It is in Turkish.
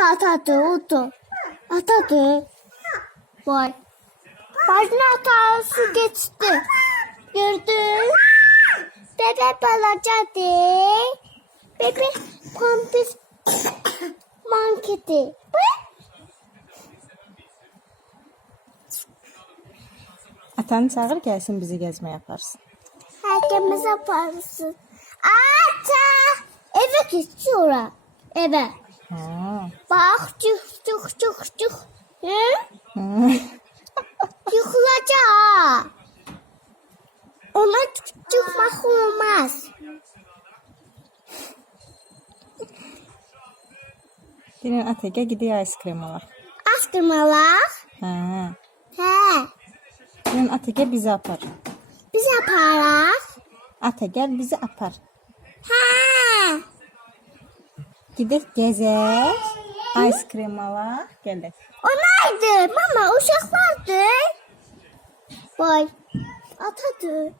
Neyse atadı oldu. Atadı. Vay. Bacına hatası geçti. Gördün. Bebe balacadı. Bebe pampis manketi. Atanı çağır gəlsin bizi gəzməyə aparsın. Herkes yaparsın. Ata. Eve geçiyor. Eve. Ha. Bak çık çık çık çık. Hı? Yıkılacak. Ona çık- çıkmak olmaz. Deyirəm Atəgə gedək ice cream alaq. Askırmalar. Hə. He. Deyirəm Atəgə bizi apar. Biz yaparız. Ata gəl bizi apar. Gedək gəzək. Ice cream alaq, gələk. O neydi? Mama uşaklardı. Vay. Atadı.